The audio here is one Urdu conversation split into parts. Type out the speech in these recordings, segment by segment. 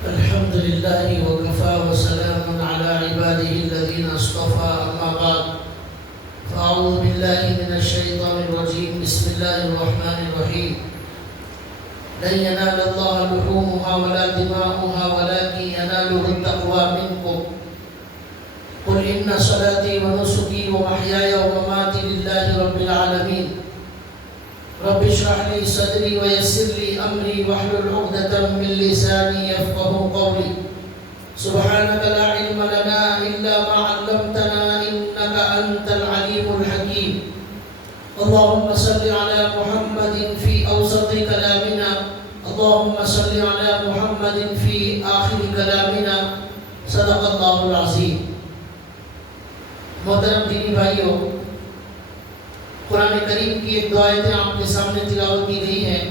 الحمد لله وكفى وسلام على عباده الذين اصطفى أما بعد فأعوذ بالله من الشيطان الرجيم بسم الله الرحمن الرحيم لن ينال الله لحومها ولا دماؤها ولكن يناله التقوى منكم قل إن صلاتي ونسكي ومحياي ومماتي لله رب العالمين رب اشرح لي صدري ويسر لي أمري واحلل عقدة من لساني يفقهوا قولي سبحانك لا علم لنا إلا ما علمتنا إنك أنت العليم الحكيم اللهم صل على محمد في أوسط كلامنا اللهم صل على محمد في آخر كلامنا صدق الله العظيم. محترم دینی بھائیوں، قرآن کریم کی ایک دو آیتیں آپ کے سامنے تلاوت کی گئی ہیں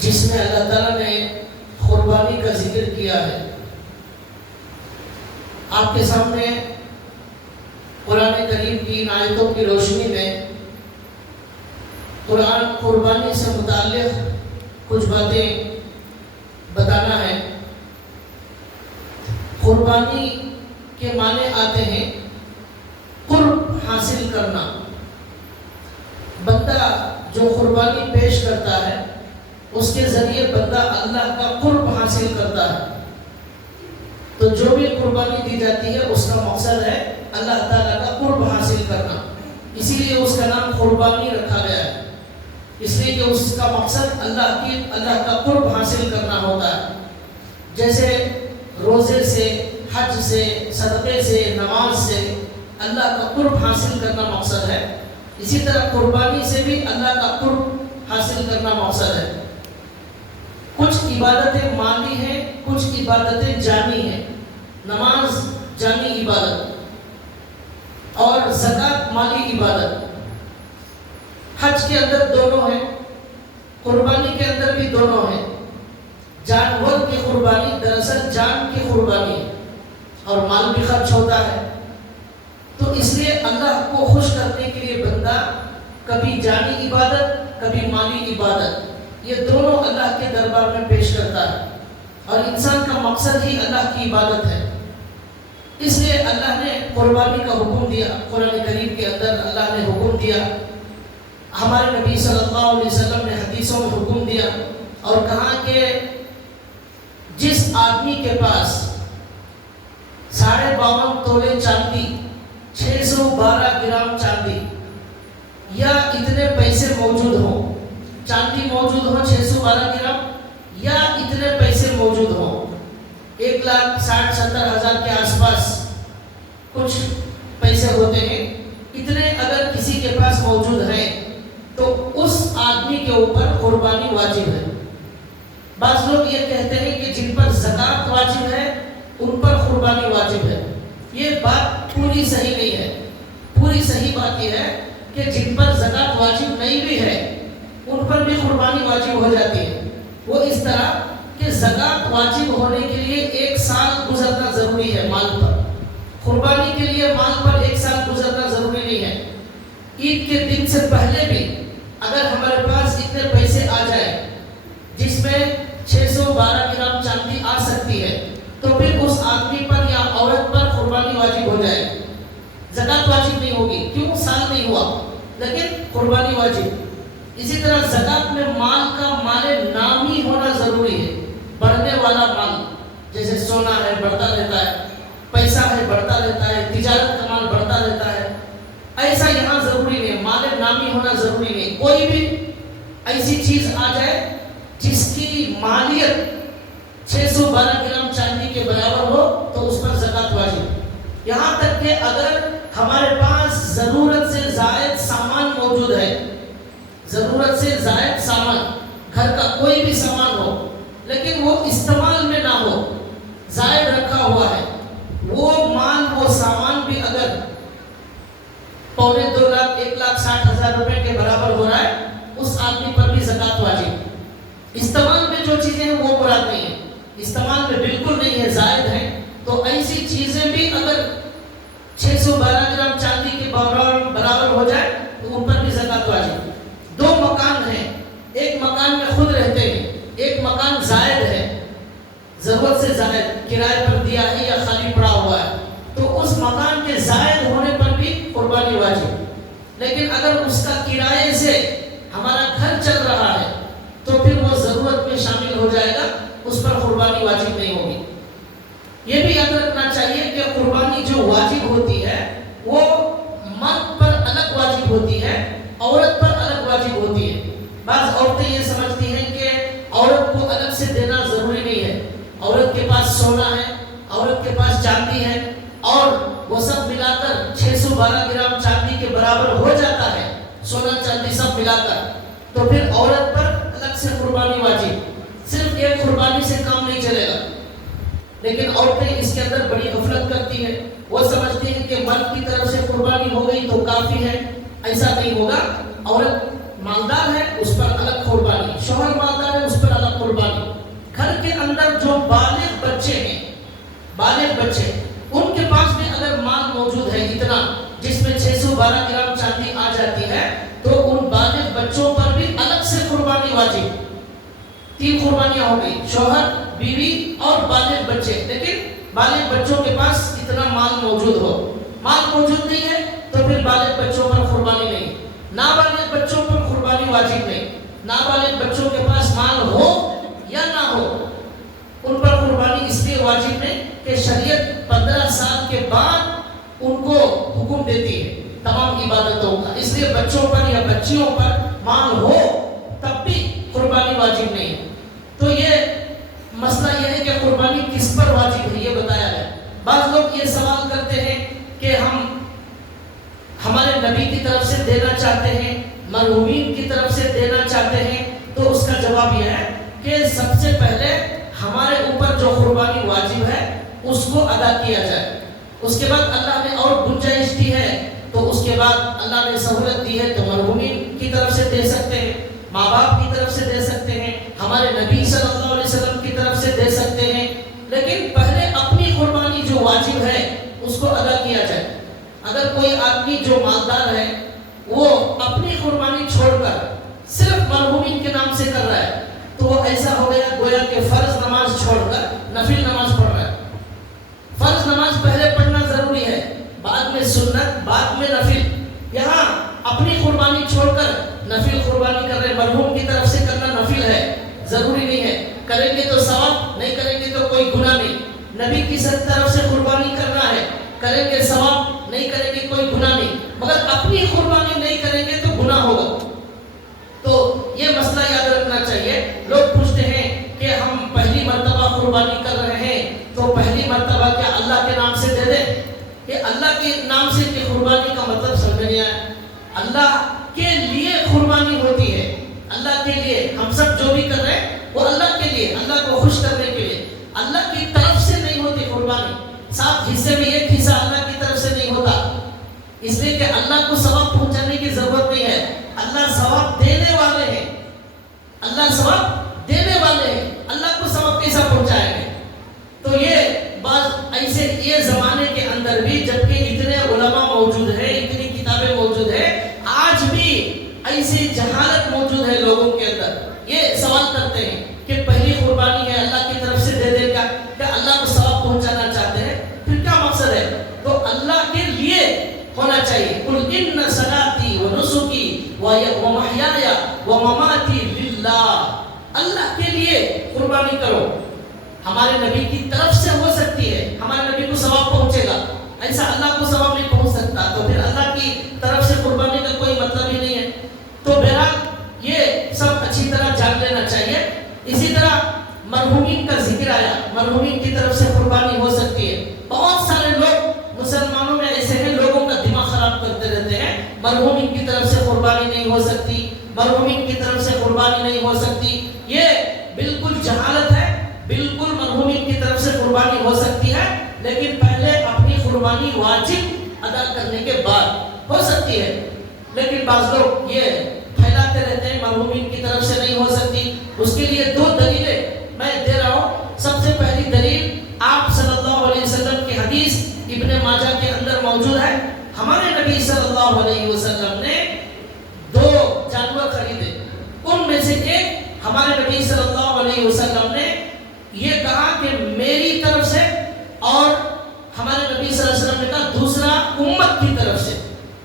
جس میں اللہ تعالیٰ نے قربانی کا ذکر کیا ہے. آپ کے سامنے قرآن کریم کی ان آیتوں کی روشنی میں قرآن قربانی سے متعلق کچھ باتیں بتانا ہے. قربانی کے معنی آتے ہیں قرب حاصل کرنا. بندہ جو قربانی پیش کرتا ہے اس کے ذریعے بندہ اللہ کا قرب حاصل کرتا ہے. تو جو بھی قربانی دی جاتی ہے اس کا مقصد ہے اللہ تعالیٰ کا قرب حاصل کرنا. اسی لیے اس کا نام قربانی رکھا گیا ہے، اس لیے کہ اس کا مقصد اللہ کا قرب حاصل کرنا ہوتا ہے. جیسے روزے سے، حج سے، صدقے سے، نماز سے اللہ کا قرب حاصل کرنا مقصد ہے، اسی طرح قربانی سے بھی اللہ کا قرب حاصل کرنا مقصد ہے. کچھ عبادتیں مالی ہیں، کچھ عبادتیں جانی ہیں. نماز جانی عبادت اور زکوٰۃ مالی عبادت. حج کے اندر دونوں ہیں، قربانی کے اندر بھی دونوں ہیں. جانور کی قربانی دراصل جان کی قربانی ہے اور مال بھی خرچ ہوتا ہے. تو اس لیے اللہ کو خوش کرنے کے لیے بندہ کبھی جانی عبادت کبھی مالی عبادت، یہ دونوں اللہ کے دربار میں پیش کرتا ہے. اور انسان کا مقصد ہی اللہ کی عبادت ہے. اس لیے اللہ نے قربانی کا حکم دیا. قرآن کریم کے اندر اللہ نے حکم دیا، ہمارے نبی صلی اللہ علیہ وسلم نے حدیثوں میں حکم دیا اور کہا کہ جس آدمی کے پاس 52.5 تولے چاندی، 612 گرام چاندی یا اتنے پیسے موجود ہوں، چاندی موجود ہو 612 گرام یا اتنے پیسے موجود ہوں، 1,60,70,000 کے آس پاس کچھ پیسے ہوتے ہیں، اتنے اگر کسی کے پاس موجود ہیں تو اس آدمی کے اوپر قربانی واجب ہے. بعض لوگ یہ کہتے ہیں کہ جن پر زکوٰۃ واجب ہے ان پر قربانی واجب ہے. یہ بات پوری صحیح نہیں ہے. پوری صحیح بات یہ ہے کہ جن پر زکوٰۃ واجب نہیں بھی ہے ان پر بھی قربانی واجب ہو جاتی ہے. وہ اس طرح کہ زکوٰۃ واجب ہونے کے لیے 1 سال گزرنا ضروری ہے مال پر. قربانی کے لیے مال پر 1 سال گزرنا ضروری نہیں ہے. عید کے دن سے پہلے بھی اگر ہمارے پاس اتنے پیسے آ جائیں جس میں 612 گرام چاندی آ سکتی ہے تو پھر اس آدمی پر یا عورت پر قربانی واجب ہو جائے. زکوٰۃ واجب نہیں ہوگی، کیوں؟ سال نہیں ہوا، لیکن قربانی واجب. اسی طرح زکوٰۃ میں مال کا مال نامی ہونا ضروری ہے، بڑھنے والا مال. جیسے سونا ہے بڑھتا رہتا ہے، پیسہ ہے بڑھتا رہتا ہے، تجارت کا مال بڑھتا رہتا ہے. ایسا یہاں ضروری نہیں، مال نامی ہونا ضروری نہیں. کوئی بھی ایسی چیز آ جائے جس کی مالیت 612 گرام چاندی کے برابر ہو تو اس پر زکوٰۃ واجب. یہاں تک کہ اگر ہمارے پاس ضرورت سے زائد سامان موجود ہے، ضرورت سے زائد سامان، گھر کا کوئی بھی سامان ہو لیکن وہ استعمال میں نہ ہو، زائد رکھا ہوا ہے، وہ مال وہ سامان بھی اگر 2.25 لاکھ 1,60,000 روپے کے برابر ہو رہا ہے اس آدمی پر بھی زکوٰۃ واجب. استعمال میں جو چیزیں ہیں وہ مراد نہیں ہے، استعمال میں بالکل نہیں ہے، زائد ہیں. تو ایسی چیزیں بھی اگر 612 گرام چاندی کے برابر ہو جائے تو ان پر بھی زکوٰۃ واجب. 2 مکان ہیں، ایک مکان میں خود رہتے ہیں، ایک مکان زائد ہے. ضرورت سے زائد کرائے پر دیا ہے یا خالی پڑا ہوا ہے تو اس مکان کے زائد ہونے پر بھی قربانی واجب. لیکن اگر اس کا کرائے سے ہمارا گھر چل رہا ہے تو پھر وہ ضرورت میں شامل ہو جائے گا, اس پر قربانی واجب نہیں ہوگی. یہ بھی یاد رکھنا چاہیے کہ قربانی جو واجب ہوتی ہے وہ مرد پر الگ واجب ہوتی ہے, عورت پر الگ واجب ہوتی ہے. بعض عورتیں یہ سمجھتی ہیں کہ عورت کو الگ سے دینا ضروری نہیں ہے. عورت کے پاس سونا ہے, عورت کے پاس چاندی ہے اور وہ سب ملا کر 612 گرام چاندی کے برابر ہو جاتا ہے, سونا چاندی سب ملا کر, تو پھر عورت پر الگ سے قربانی واجب. صرف ایک قربانی سے کام نہیں چلے گا. لیکن عورتیں اس کے اندر بڑی غفلت کرتی ہیں, وہ سمجھتی ہیں کہ مرد کی طرف سے قربانی ہو گئی تو کافی ہے. ایسا نہیں ہوگا. عورت مالدار ہے اس پر الگ قربانی, شوہر مالدار ہے اس پر الگ قربانی. گھر کے اندر جو بالغ بچے ہیں, بالغ بچے, ان کے پاس بھی اگر مال موجود ہے اتنا جس میں 612 گرام چاندی آ جاتی ہے تو ان بالغ بچوں پر بھی الگ سے قربانی واجب. 3 قربانیاں ہو گئی, شوہر, بیوی اور بالغ بچے. لیکن بالغ بچوں کے پاس اتنا مال موجود ہو, مال موجود نہیں ہے تو پھر بالغ بچوں پر قربانی نہیں. نابالغ بچوں پر قربانی واجب نہیں. نابالغ بچوں کے پاس مال ہو یا نہ ہو ان پر قربانی اس لیے واجب نہیں کہ شریعت 15 سال کے بعد ان کو حکم دیتی ہے تمام عبادتوں کا. اس لیے بچوں پر یا بچیوں پر مال ہو تب بھی قربانی واجب نہیں ہے. تو یہ مسئلہ یہ ہے کہ قربانی کس پر واجب ہے یہ بتایا گیا. بعض لوگ یہ سوال کرتے ہیں کہ ہم ہمارے نبی کی طرف سے دینا چاہتے ہیں, مرحومین کی طرف سے دینا چاہتے ہیں. تو اس کا جواب یہ ہے کہ سب سے پہلے ہمارے اوپر جو قربانی واجب ہے اس کو ادا کیا جائے. اس کے بعد اللہ نے اور گنجائش دی ہے تو اس کے بعد اللہ نے سہولت دی ہے تو مرحومین کی طرف سے دے سکتے ہیں, ماں باپ کی طرف سے دے سکتے ہیں, ہمارے نبی صلی اللہ علیہ وسلم کی طرف سے دے سکتے ہیں. لیکن پہلے اپنی قربانی جو واجب ہے اس کو ادا کیا جائے. اگر کوئی آدمی جو مالدار ہے وہ اپنی قربانی چھوڑ کر صرف مرحومین کے نام سے کر رہا ہے تو وہ ایسا ہو گیا گویا کہ فرض نماز چھوڑ کر نفل نماز پڑھ رہا ہے. فرض نماز پہلے پڑھنا ضروری ہے, بعد میں سنت, بعد میں نفل. یہاں اپنی قربانی چھوڑ کر نفل قربانی کر رہے, مرحوم کی طرف سے کرنا نفل ہے, ضروری نہیں ہے. کریں گے تو ثواب, نہیں کریں گے تو کوئی گناہ نہیں. نبی کی طرف سے قربانی کرنا ہے, کریں گے ثواب, نہیں کریں گے کوئی گناہ نہیں. مگر اپنی قربانی نہیں کریں گے تو گناہ ہوگا. تو یہ مسئلہ یاد رکھنا چاہیے. لوگ پوچھتے ہیں کہ ہم پہلی مرتبہ قربانی کر رہے ہیں تو پہلی مرتبہ کیا اللہ کے نام سے دے دیں؟ یہ اللہ کے نام سے کہ قربانی کا مطلب سمجھ نہیں آیا. اللہ کے لیے قربانی ہوتی ہے, اللہ کے لیے. ہم سب جو بھی کر رہے ہیں وہ اللہ کے لیے, اللہ کو خوش کرنے کے لیے. اللہ کی طرف سے نہیں ہوتی قربانی. 7 حصے میں 1 حصہ اللہ کی طرف سے نہیں ہوتا, اس لیے کہ اللہ کو ثواب پہنچانے کی ضرورت نہیں ہے. اللہ ثواب دینے والے ہیں, اللہ ثواب دینے والے ہیں. اللہ کو ثواب کیسا پہنچائیں گے؟ تو یہ بات ایسے یہ زمانے کے اندر بھی جبکہ اتنے علماء موجود ہیں, اتنی کتابیں موجود ہیں, آج بھی ایسی جہالت موجود ہے لوگوں کے اندر. یہ سوال کرتے ہیں کہ پہلی قربانی ہے اللہ کی طرف سے دے دے گا, کیا اللہ کو ثواب پہنچانا چاہتے ہیں؟ پھر کیا مقصد ہے؟ تو اللہ کے لیے ہونا چاہیے. قل ان صلاتی و نسکی و محیایا و مماتی للہ. اللہ کے لیے قربانی کرو. ہمارے نبی کی طرف سے ہو سکتی ہے, ہمارے نبی کو ثواب پہنچے گا, ایسا اللہ کو ثواب نہیں پہنچ سکتا. تو پھر اللہ کی طرف سے قربانی کا کوئی مطلب ہی نہیں ہے. تو بہرحال یہ سب اچھی طرح جان لینا چاہیے. اسی طرح مرحومین کا ذکر آیا, مرحومین کی طرف سے قربانی ہو سکتی ہے. بہت سارے لوگ مسلمانوں میں ایسے ہیں لوگوں کا دماغ خراب کرتے رہتے ہیں, مرحومین کی طرف سے قربانی نہیں ہو سکتی, مرحومین کی طرف سے قربانی نہیں ہو سکتی. یہ بالکل جہالت ہے. بالکل مرحومین کی طرف سے قربانی ہو سکتی ہے, لیکن پہلے اپنی قربانی واجب ادا کرنے کے بعد ہو سکتی ہے. لیکن بعض لوگ یہ پھیلاتے رہتے ہیں مرحومین کی طرف سے نہیں ہو سکتی. اس کے لیے 2 دلیلیں میں دے رہا ہوں. سب سے پہلی دلیل آپ صلی اللہ علیہ وسلم کی حدیث ابن ماجہ کے اندر موجود ہے. ہمارے نبی صلی اللہ علیہ وسلم نے 2 جانور خریدے. ان میں سے ایک ہمارے نبی صلی اللہ علیہ وسلم نے یہ کہا کہ میری طرف سے، اور ہمارے نبی صلی اللہ علیہ وسلم نے کہا دوسرا امت کی طرف سے.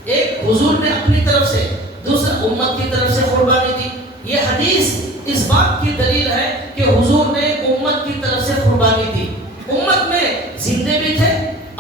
ایک حضور نے اپنی طرف سے، دوسرا امت کی طرف سے قربانی دی. یہ حدیث اس بات کی دلیل ہے کہ حضور نے امت کی طرف سے قربانی دی. امت میں زندے بھی تھے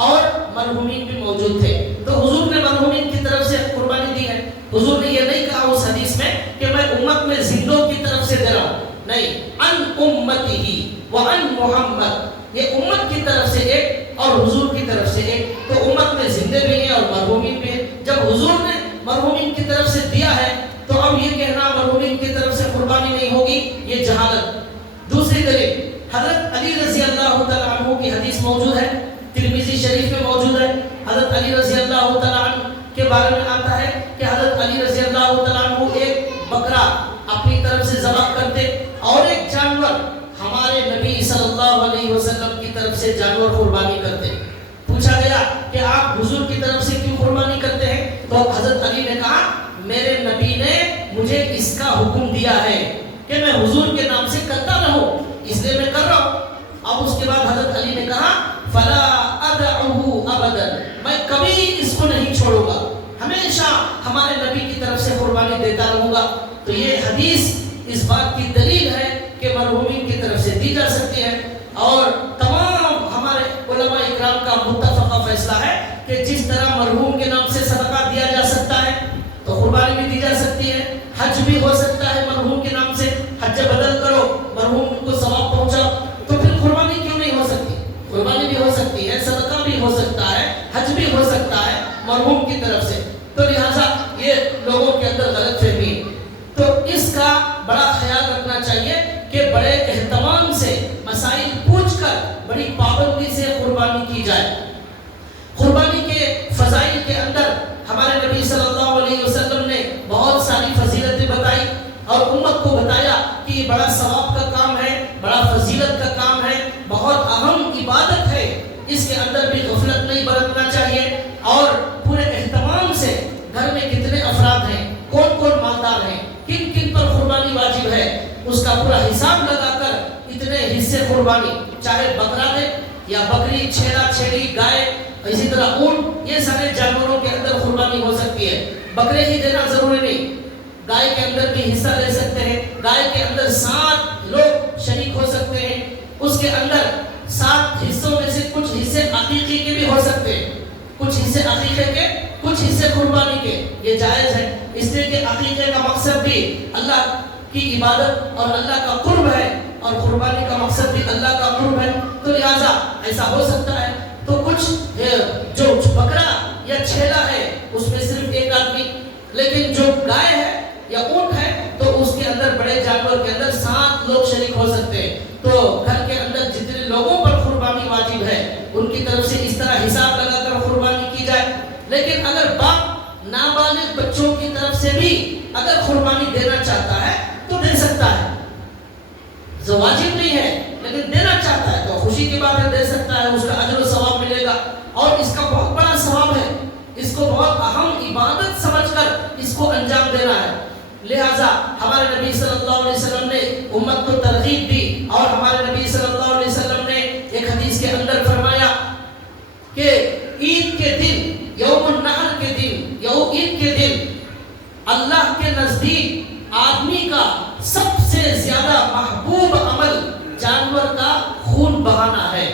اور مرحومین بھی موجود تھے، تو حضور نے مرحومین کی طرف سے قربانی دی ہے. حضور نے یہ نہیں کہا اس حدیث میں کہ میں امت میں زندوں کی طرف سے دے رہا ہوں، نہیں. ان امتی وان محمد، یہ امت کی طرف سے ایک اور حضور کی طرف سے ایک. تو امت میں زندے بھی ہیں اور مرحومین بھی ہیں. جب حضور نے مرحومین کی طرف سے دیا ہے تو اب یہ کہنا مرحومین کی طرف سے قربانی نہیں ہوگی، یہ جہالت. دوسری دلیل حضرت علی رضی اللہ تعالیٰ عنہ کی حدیث موجود ہے، ترمذی شریف میں موجود ہے. حضرت علی رضی اللہ تعالیٰ عنہ کے بارے میں آتا ہے کہ حضرت علی رضی اللہ تعالیٰ عنہ ایک بکرا اپنی طرف سے ذبح کرتے اور ایک جانور ہمارے نبی صلی اللہ علیہ وسلم کی طرف سے جانور قربانی کرتے. پوچھا گیا کہ آپ حضور کی طرف سے کیوں قربانی کرتے ہیں؟ تو حضرت علی نے کہا میرے نبی نے مجھے اس کا حکم دیا ہے کہ میں حضور کے نام سے کرتا رہوں، اس لیے میں کر رہا ہوں. اب اس کے بعد حضرت علی نے کہا فلا ادعه ابدا، میں کبھی اس کو نہیں چھوڑوں گا، ہمیشہ ہمارے نبی کی طرف سے قربانی دیتا رہوں گا. تو یہ حدیث اس بات کی دلیل ہے کہ مرحومین کی طرف سے دی جا سکتی ہے. اور تمام ہمارے علماء اکرام کا متفقہ فیصلہ ہے کہ جس طرح مرحوم کے نام سے صدقہ دیا جا سکتا ہے تو قربانی بھی دی جا سکتی ہے. حج بھی ہو سکتا ہے مرحوم کے نام سے، حج بدل کرو، مرحوم کو ثواب پہنچاؤ. تو پھر قربانی کیوں نہیں ہو سکتی؟ قربانی بھی ہو سکتی ہے، صدقہ بھی ہو سکتا ہے، حج بھی ہو سکتا ہے مرحوم کی طرف سے. تو لہٰذا یہ لوگوں کے اندر غلط فہمی ہے. تو اس کا بڑا خیال رکھنا چاہیے کہ بڑے اہتمام سے مسائل پوچھ کر بڑی پابندی سے قربانی کی جائے. قربانی کے فضائل کے اندر ہمارے نبی صلی اللہ علیہ وسلم نے بہت ساری فضیلتیں بتائی اور امت کو بتایا کہ یہ بڑا ثواب کا کام ہے، بڑا فضیلت کا کام ہے، بہت اہم عبادت ہے، اس کے اندر بھی غفلت نہیں برتنا چاہیے. اور پورے اہتمام سے گھر میں کتنے افراد ہیں، کون کون مالدار ہیں، کن کن پر قربانی واجب ہے، اس کا پورا حساب لگا کر اتنے حصے قربانی، چاہے بکرا دے یا بکری، چھیڑا چھیڑی، گائے، اسی طرح اونٹ، یہ سارے جانوروں کے اندر قربانی ہو سکتی ہے. بکرے ہی دینا ضروری نہیں، گائے کے اندر بھی حصہ لے سکتے ہیں. گائے کے اندر 7 لوگ شریک ہو سکتے ہیں. اس کے اندر 7 حصوں میں سے کچھ حصے عقیقے کے بھی ہو سکتے ہیں، کچھ حصے عقیقے کے، کچھ حصے قربانی کے. یہ جائز ہے، اس لیے کہ عقیقے کا مقصد بھی اللہ کی عبادت اور اللہ کا قرب ہے، اور قربانی کا مقصد بھی اللہ کا قرب ہے. تو لہٰذا ایسا ہو سکتا ہے. تو کچھ جو بکرا یا چھیلا ہے اس میں صرف ایک آدمی، لیکن جو گائے ہے یا اونٹ ہے تو اس کے اندر، بڑے جانور کے اندر 7 لوگ شریک ہو سکتے ہیں. تو گھر کے اندر جتنے لوگوں پر قربانی واجب ہے ان کی طرف سے اس طرح حساب لگا کر قربانی کی جائے. لیکن اگر باپ نابالغ بچوں کی طرف سے بھی اگر قربانی دینا چاہتا ہے تو دے سکتا ہے، جو واجب نہیں ہے لیکن دینا چاہتا ہے تو خوشی کی بات ہے، دے سکتا ہے، اس کا اجر و ثواب ملے گا. اور اس کا بہت بڑا ثواب ہے، اس کو بہت اہم عبادت سمجھ کر اس کو انجام دینا ہے. لہٰذا ہمارے نبی صلی اللہ علیہ وسلم نے امت کو ترغیب دی، اور ہمارے نبی صلی اللہ علیہ وسلم نے ایک حدیث کے اندر فرمایا کہ عید کے دن، یوم النحر کے دن، عید کے دن اللہ کے نزدیک آدمی کا سب سے زیادہ محبوب عمل جانور کا خون بہانا ہے.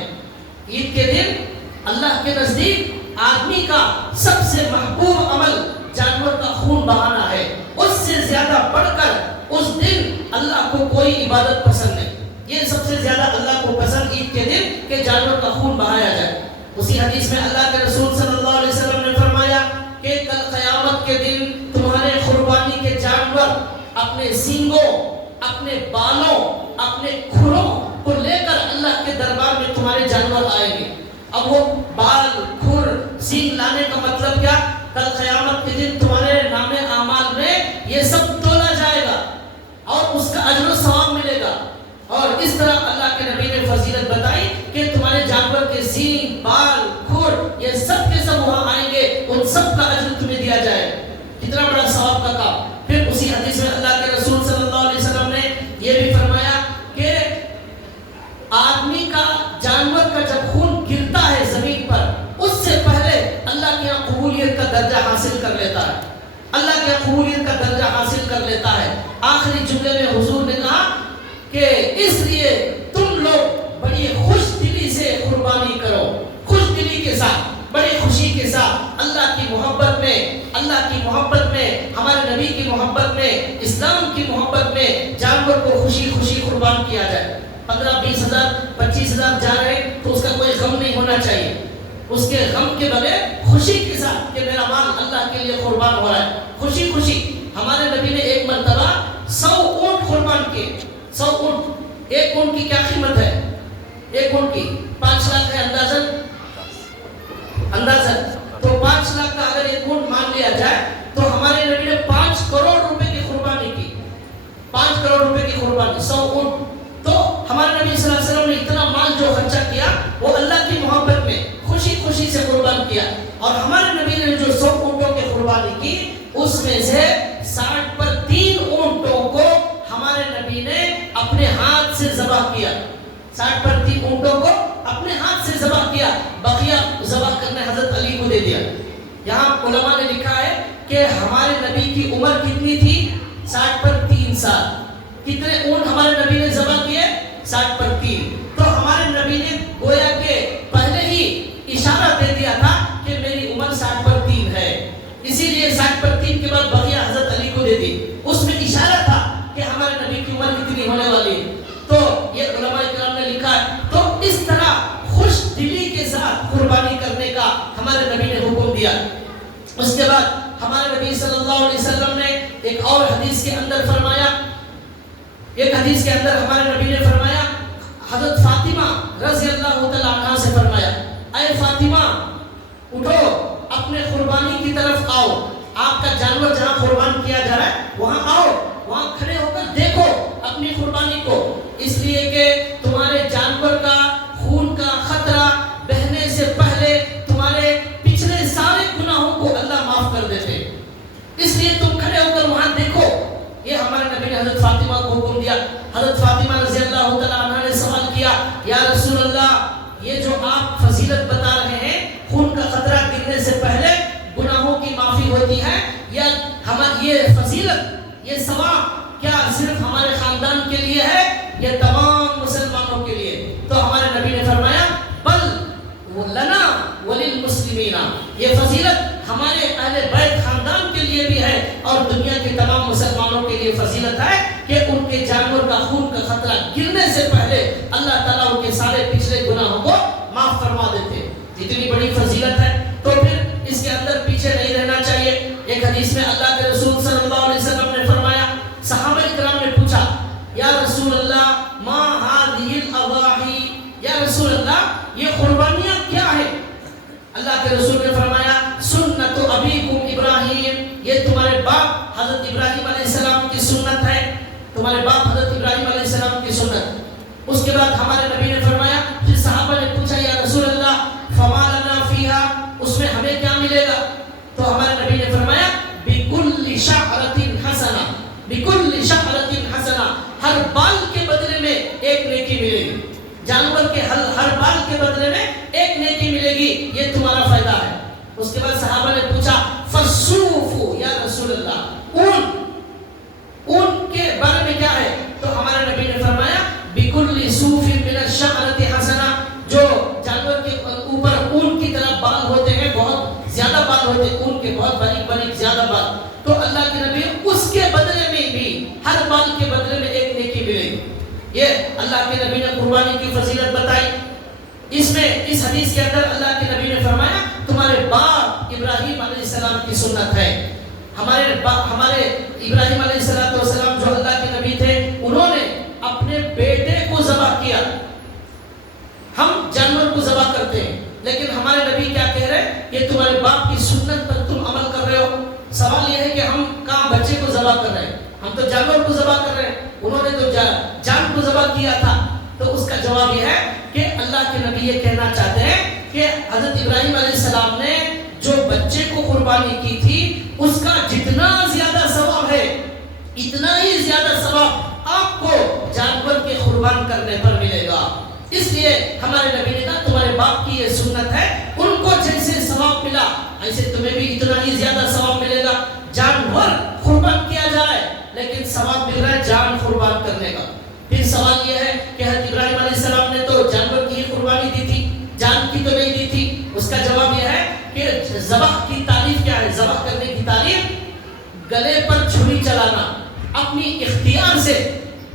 عید کے دن اللہ کے نزدیک آدمی کا سب سے محبوب عمل جانور کا خون بہانا ہے. اس سے زیادہ بڑھ کر اس دن اللہ کو کوئی عبادت پسند نہیں. یہ سب سے زیادہ اللہ کو پسند عید کے دن کہ جانور کا خون بہایا جائے. اسی حدیث میں اللہ کے رسول صلی اللہ علیہ وسلم نے فرمایا کہ کل قیامت کے دن تمہارے قربانی کے جانور اپنے سینگوں، اپنے بالوں، اپنے کھروں کو لے کر اللہ کے دربار میں تمہارے جانور آئیں گے. اب وہ بال، کھر، سینگ لانے کا مطلب کیا؟ کل قیامت کے دن تمہارے نام اعمال میں یہ سب تولا جائے گا اور اس کا اجر و ثواب ملے گا. اور اس طرح اللہ کے نبی نے فضیلت بتائی کہ تمہارے جانور کے سینگ، بال، کھر یہ سب کے سب وہاں آئیں گے، ان سب کا اجر تمہیں دیا جائے. کتنا بڑا ثواب کا کام. پھر اسی حدیث میں اللہ کے رسول صلی اللہ علیہ وسلم نے یہ بھی فرمایا کہ آدمی کا اللہ کے قبولیت کا درجہ حاصل کر لیتا ہے۔ آخری جملے میں حضور نے کہا کہ اس لیے تم لوگ بڑی خوش دلی سے قربانی کرو، خوش دلی کے ساتھ، بڑی خوشی کے ساتھ، اللہ کی محبت میں، ہمارے نبی کی محبت میں، اسلام کی محبت میں جانور کو خوشی خوشی قربان کیا جائے۔ 15-20 ہزار 25 ہزار جا رہے ہیں تو اس کا کوئی غم نہیں ہونا چاہیے، اس کے غم کے بغیر خوشی کے ساتھ کہ میرا مال اللہ کے لیے قربان ہو رہا ہے، خوشی خوشی۔ ہمارے نبی نے ایک مرتبہ 100 اونٹ قربان کیے، 100 اونٹ۔ ایک اونٹ کی کیا قیمت ہے؟ ایک اونٹ کی 5 لاکھ ہے اندازن۔ تو 5 لاکھ کا اگر ایک اونٹ مان لیا جائے تو ہمارے نبی نے 5 کروڑ روپے کی قربانی کی، 5 کروڑ روپے کی قربانی، 100 اونٹ۔ تو ہمارے نبی صلی اللہ علیہ وسلم نے اتنا مال جو خرچہ کیا وہ اللہ کی محبت میں خوشی خوشی سے قربان کیا۔ اور ہمارے نبی نے جو 100 اونٹوں کی قربانی کی اس میں سے 60 پر 3 اونٹوں کو ہمارے نبی نے اپنے ہاتھ سے ذبح کیا، 60 پر 3 اونٹوں کو اپنے ہاتھ سے ذبح کیا، بقیہ ذبح کرنے حضرت علی کو دے دیا۔ یہاں علماء نے لکھا ہے کہ ہمارے نبی کی عمر کتنی تھی؟ 60 پر 3 سال۔ کتنے اونٹ ہمارے نبی نے ذبح کیے؟ 60 پر 3۔ تو ہمارے نبی نے گویا کہ پہلے ہی اشارہ دے دیا تھا کہ میری عمر 60 پر 3 ہے، اسی لیے 60 پر 3 کے بعد بقیہ حضرت علی کو دے دی۔ اس میں اشارہ تھا کہ ہمارے نبی کی عمر کتنی ہونے والی ہے۔ تو یہ علماء کرام نے لکھا ہے۔ تو اس طرح خوش دلی کے ساتھ قربانی کرنے کا ہمارے نبی نے حکم دیا۔ اس کے بعد ہمارے نبی صلی اللہ علیہ وسلم نے ایک اور حدیث کے اندر فرمایا، ایک حدیث کے اندر ہمارے نبی نے فرمایا، حضرت فاطمہ رضی اللہ تعالیٰ عنہ سے فرمایا، اے فاطمہ اٹھو، اپنے قربانی کی طرف آؤ، آپ کا جانور جہاں قربان کیا جا رہا ہے وہاں آؤ، وہاں کھڑے ہو کر دیکھو اپنی قربانی کو، اس لیے کہ تمہارے جانور کا خون کا خطرہ بہنے سے پہلے تمہارے پچھلے سارے گناہوں کو اللہ معاف کر دیتے، اس لیے تم کھڑے ہو کر وہاں دیکھو۔ یہ ہمارے نبی نے حضرت فاطمہ کو حکم دیا۔ حضرت فاطمہ رضی اللہ تعالیٰ عنہ نے سوال کیا، یا رسول اللہ یہ جو آپ فضیلت بتا رہے ہیں، خون کا خطرہ گرنے سے پہلے گناہوں کی معافی ہوتی ہے، یا یہ فضیلت، یہ ثواب کیا صرف ہمارے خاندان کے لیے ہے یا تمام مسلمانوں کے لیے؟ تو ہمارے نبی نے فرمایا، بل لنا وللمسلمین، یہ فضیلت ہمارے اہل بیت خاندان کے لیے بھی ہے اور دنیا کے تمام مسلمانوں کے لیے فضیلت ہے کہ ان کے جانور کا خون کا خطرہ گرنے سے پہلے اللہ تعالیٰ ان کے سارے پچھلے گناہوں کو معاف فرما دیتے۔ اتنی بڑی فضیلت ہے تو پھر اس کے اندر پیچھے نہیں رہنا چاہیے۔ ایک حدیث میں اللہ کے رسول صلی اللہ علیہ وسلم نے فرمایا، صحابہ کرام نے پوچھا، یا رسول اللہ ما هذه الاضاحی، یا رسول اللہ یہ قربانیاں کیا ہیں؟ اللہ کے رسول نے فرمایا، سنت ابیکم ابراہیم، یہ تمہارے باپ حضرت ابراہیم علیہ السلام کی سنت ہے، تمہارے باپ حضرت ابراہیم علیہ السلام کی سنت۔ اس کے بعد ہمارے نبی نے فرمایا، پھر صحابہ نے پوچھا، یا رسول اللہ فما لنا فیہا، اس میں ہمیں کیا ملے گا؟ تو ہمارے نبی نے فرمایا، بکل شعرۃ حسنہ، بکل شعرۃ حسنہ، ہر بال کے بدلے میں ایک نیکی ملے گی، جانور کے ہر بال کے بدلے میں ایک نیکی ملے گی، یہ تمہارا فائدہ ہے۔ اس کے بعد صحابہ نے پوچھا، فالصوف یا رسول اللہ، اون کے بارے میں کیا ہے؟ تو ہمارے نبی نے فرمایا، بکل صوف من الشعرۃ حسنہ، جو جانور کے اوپر اون کی طرح بال ہوتے ہیں، بہت زیادہ بال ہوتے ہیں، اون کے بہت باریک باریک زیادہ بال، تو اللہ کے نبی اس کے بدلے میں بھی ہر بال کے بدلے میں ایک نیکی ملے گی۔ یہ اللہ کے نبی نے قربانی کی فضیلت بتائی۔ اس میں اس حدیث کے اندر اللہ کے نبی نے فرمایا، تمہارے باپ ابراہیم علیہ السلام کی سنت ہے۔ ہمارے ابراہیم علیہ السلام جو اللہ کے نبی تھے، انہوں نے اپنے بیٹے کو ذبح کیا۔ ہم جانور کو ذبح کرتے ہیں، لیکن ہمارے نبی کیا کہہ رہے ہیں؟ یہ تمہارے باپ کی سنت پر تم عمل کر رہے ہو۔ سوال یہ ہے کہ ہم کہاں بچے کو ذبح کر رہے ہیں؟ ہم تو جانور کو ذبح کر رہے ہیں، انہوں نے تو جان کو ذبح کیا تھا۔ تو اس کا جواب یہ ہے کہ اللہ کے نبی یہ کہنا چاہتے ہیں کہ حضرت ابراہیم علیہ السلام نے جو بچے کو قربانی کی تھی، اس کا جتنا زیادہ ثواب ہے، اتنا ہی زیادہ ثواب آپ کو جانور کے قربان کرنے پر ملے گا۔ اس لیے ہمارے نبی نے کہا، تمہارے باپ کی یہ سنت ہے، ان کو جیسے ثواب ملا ایسے تمہیں بھی اتنا ہی زیادہ ثواب ملے گا۔ جان اس کا جواب یہ ہے کہ ذبح کی تعریف کیا ہے؟ ذبح کرنے کی تعریف گلے پر چھری چلانا اپنی اختیار سے.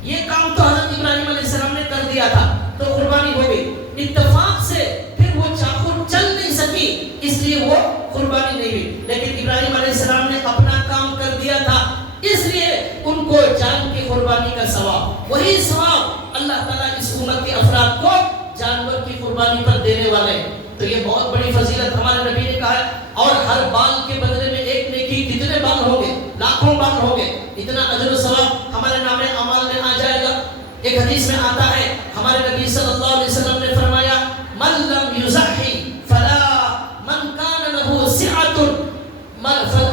یہ کام تو حضرت ابراہیم علیہ السلام نے کر دیا تھا تو قربانی ہو گئی. اتفاق سے پھر وہ چاقو چل نہیں سکی اس لیے وہ قربانی نہیں ہوئی. لیکن ابراہیم علیہ السلام نے اپنا کام کر دیا تھا اس لیے ان کو جان کی قربانی کا ثواب, وہی ثواب اللہ تعالیٰ اس امت کے افراد کو جانور کی قربانی پر دینے والے ہیں. تو یہ بہت بڑی فضیلت ہمارے نبی نے کہا ہے. اور ہر بال کے بدلے میں ایک نیکی, کتنے بال ہوں گے؟ لاکھوں بال ہوں گے. اتنا اجر و ثواب ہمارے نام اعمال میں آ جائے گا. ایک حدیث میں آتا ہے ہمارے نبی صلی اللہ علیہ وسلم نے فرمایا من لم یضحی فلا من کان له سعة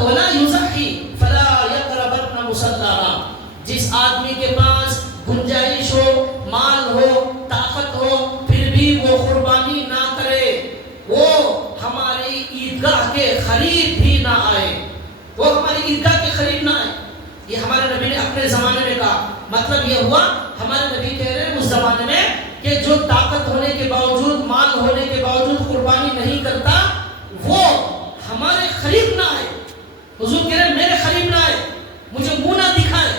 ولا یضحی فلا یقربن مصلانا. جس آدمی کے پاس گنجائش ہو, مال ہو, طاقت ہو, پھر بھی وہ قربانی نہ کرے, وہ ہماری عیدگاہ کے قریب بھی نہ آئے, وہ ہماری عیدگاہ کے قریب نہ آئے. یہ ہمارے نبی نے اپنے زمانے میں کہا. مطلب یہ ہوا ہمارے نبی کہہ رہے ہیں اس زمانے میں کہ جو طاقت ہونے کے باوجود, مال ہونے کے باوجود قربانی نہیں کرتا وہ ہمارے قریب نہ آئے. حضور کہہ رہے ہیں میرے قریب نہ آئے, مجھے منہ نہ دکھائے,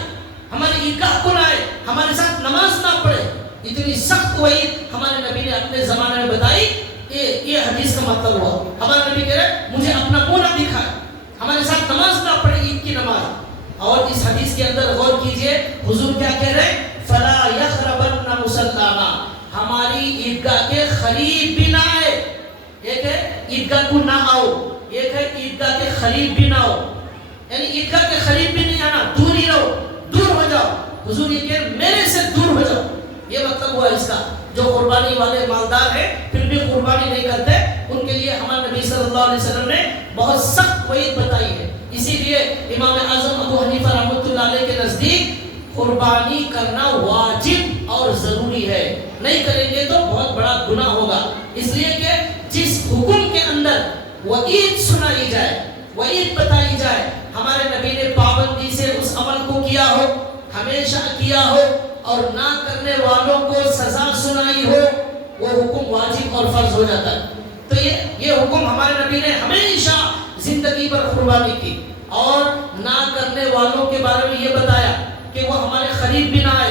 ہماری عیدگاہ کو نہ آئے, ہمارے ساتھ نماز نہ پڑھے. اتنی سخت وعید ہمارے نبی نے اپنے زمانے میں بتائی. یہ حدیث کا مطلب ہوا ہمارے نبی کہہ رہے ہیں مجھے اپنا منہ نہ دکھائے, ہمارے ساتھ نماز نہ پڑھے, عید کی نماز. اور اس حدیث کے اندر غور کیجئے حضور کیا کہہ رہے ہیں فلا یقربن مصلانا, ہماری عیدگاہ کے قریب بھی نہ آئے. ایک ہے عیدگاہ کو نہ آؤ, ایک ہے عیدگاہ کے قریب بھی نہ آؤ. یعنی عیدگاہ کے قریب بھی نہیں آنا, دور ہی رہو, دور ہو جاؤ. حضور یہ کہ میرے سے دور ہو جاؤ. یہ مطلب ہوا اس کا. جو قربانی والے مالدار ہیں پھر بھی قربانی نہیں کرتے ان کے لیے ہمارے نبی صلی اللہ علیہ وسلم نے بہت سخت وعید بتائی ہے. اسی لیے امام اعظم ابو حنیفہ رحمۃ اللہ علیہ کے نزدیک قربانی کرنا واجب اور ضروری ہے. نہیں کریں گے تو بہت بڑا گناہ ہوگا. اس لیے کہ جس حکم کے اندر وعید سنائی جائے, وعید بتائی جائے, ہمارے نبی نے پابندی سے اس عمل کو کیا ہو, ہمیشہ کیا ہو, اور نہ کرنے والوں کو سزا سنائی ہو, وہ حکم واجب اور فرض ہو جاتا ہے. تو یہ حکم ہمارے نبی نے ہمیشہ زندگی پر قربانی کی, اور نہ کرنے والوں کے بارے میں یہ بتایا کہ وہ ہمارے قریب بھی نہ آئے.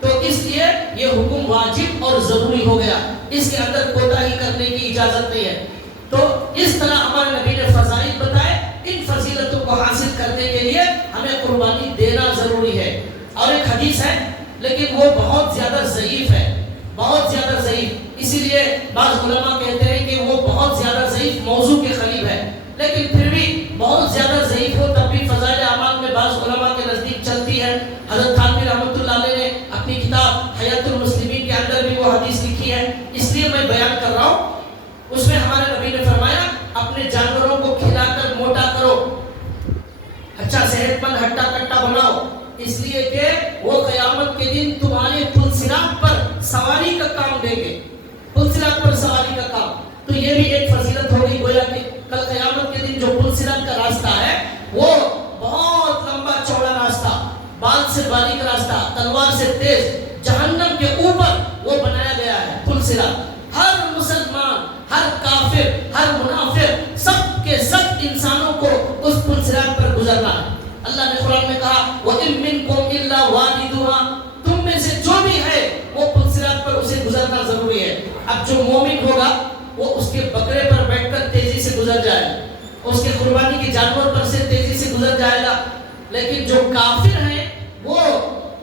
تو اس لیے یہ حکم واجب اور ضروری ہو گیا, اس کے اندر کوتاہی کرنے کی اجازت نہیں ہے. تو اس طرح ہمارے نبی نے فضائل بتائے. ان فضیلتوں کو حاصل کرنے کے لیے ہمیں قربانی دینا ضروری ہے. اور ایک حدیث ہے لیکن وہ بہت زیادہ ضعیف ہے, بہت زیادہ ضعیف. اسی لیے بعض علماء کہتے ہیں کہ وہ بہت زیادہ ضعیف موضوع کے قریب ہے, لیکن پھر بھی بہت زیادہ ضعیف ہو تب بھی فضائل اعمال میں بعض علماء کے نزدیک چلتی ہے. حضرت تھانوی رحمۃ اللہ علیہ نے اپنی کتاب حیات المسلمین کے اندر بھی وہ حدیث لکھی ہے, اس لیے میں بیان کر رہا ہوں. اس میں ہمارے نبی نے فرمایا اپنے جانوروں کو کھلا کر موٹا کرو, اچھا صحت مند ہٹا کٹا بناؤ, اس لیے کہ وہ قیامت کے دن تمہارے پلسرات پر سواری کا کام دیں گے, پلسرات پر سواری کا کام. تو یہ بھی ایک فضیلت ہوگی گویا کہ کل قیامت کے دن جو پلسرات کا راستہ ہے وہ بہت لمبا چوڑا راستہ, بال سے باریک راستہ, تلوار سے تیز, جہنم کے اوپر وہ بنایا گیا ہے پلسرات. ہر مسلمان, ہر کافر, ہر منافق, سب کے سب انسانوں کو اس پلسرات پر گزرنا ہے. اللہ نے قرآن میں کہا وَإِن مِّنكُمْ إِلَّا وَارِدُهَا, تم میں سے جو بھی ہے وہ پلسرات پر اسے گزرنا ضروری ہے. اب جو مومن ہوگا وہ اس کے بکرے پر بیٹھ کر تیزی سے گزر جائے گا, اس کے قربانی کے جانور پر سے تیزی سے گزر جائے گا. لیکن جو کافر ہیں وہ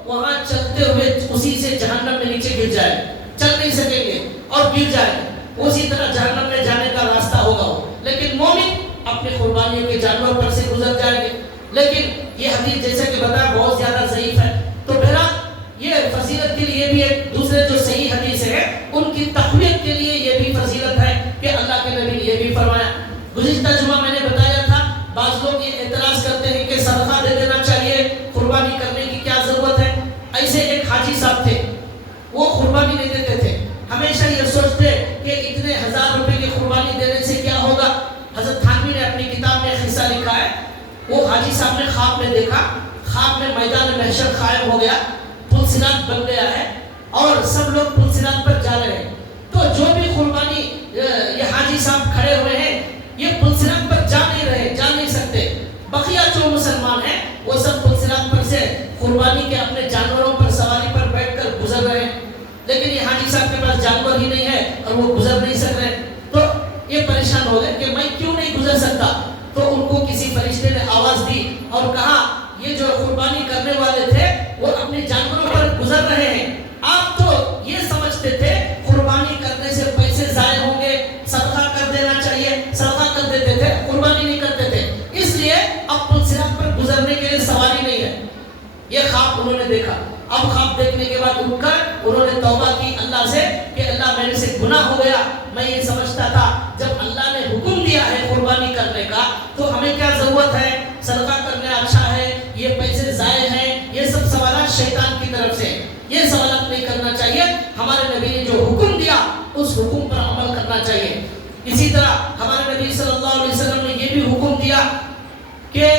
وہاں چلتے ہوئے اسی سے جہنم میں نیچے گر جائے, چل نہیں سکیں گے اور گر جائے گا, اسی طرح جہنم میں جانے کا راستہ ہوگا. لیکن مومن اپنے قربانیوں کے جانور پر سے گزر جائیں گے. لیکن یہ حدیث جیسے کہ بتایا بہت زیادہ ضعیف ہے. تو بہرحال یہ فضیلت کے لیے بھی ایک دوسرے جو صحیح حدیث ہے ان کی تقویت کے لیے یہ بھی فضیلت ہے کہ اللہ کے نبی نے یہ بھی فرمایا. گزشتہ جمعہ میں نے بتایا تھا بعض لوگ یہ اعتراض کرتے ہیں کہ صدقہ دے دینا چاہیے, قربانی کرنے کی کیا ضرورت ہے. ایسے ایک حاجی صاحب تھے, وہ قربانی نہیں دیتے تھے, ہمیشہ یہ سوچتے کہ اتنے 1000 روپے کی قربانی دینے سے کیا ہوگا. حضرت تھانوی نے اپنی کتاب میں قصہ لکھا ہے, وہ حاجی صاحب نے خواب میں دیکھا, خواب میں میدان محشر قائم ہو گیا, پلسرات بن گیا ہے اور سب لوگ پلسرات پر جا رہے ہیں. تو جو بھی قربانی یہ حاجی صاحب کھڑے ہوئے اور وہ گزر نہیں سک رہے، تو یہ پریشان ہو گئے کہ میں کیوں نہیں گزر سکتا. تو ان کو کسی فرشتے نے آواز دی اور کہا یہ جو قربانی کرنے والے تھے وہ اپنے جانوروں پر گزر رہے ہیں. آپ تو یہ سمجھتے تھے قربانی کرنے سے پیسے ضائع ہوں گے، صدقہ کر دینا چاہیے، صدقہ کر دیتے تھے، قربانی نہیں کرتے تھے، اس لیے اب تو صراط پر گزرنے کے لیے سواری نہیں ہے. یہ خواب انہوں نے دیکھا. اب خواب دیکھنے کے بعد اٹھ کر انہوں نے توبہ کی اللہ سے کہ اللہ میرے سے گناہ ہو گیا. میں یہ سمجھتا تھا جب اللہ نے حکم دیا ہے قربانی کرنے کا تو ہمیں کیا ضرورت ہے، صدقہ کرنا اچھا ہے، یہ پیسے ضائع ہیں، یہ سب سوالات شیطان کی طرف سے. یہ سوالات نہیں کرنا چاہیے. ہمارے نبی نے جو حکم دیا اس حکم پر عمل کرنا چاہیے. اسی طرح ہمارے نبی صلی اللہ علیہ وسلم نے یہ بھی حکم دیا کہ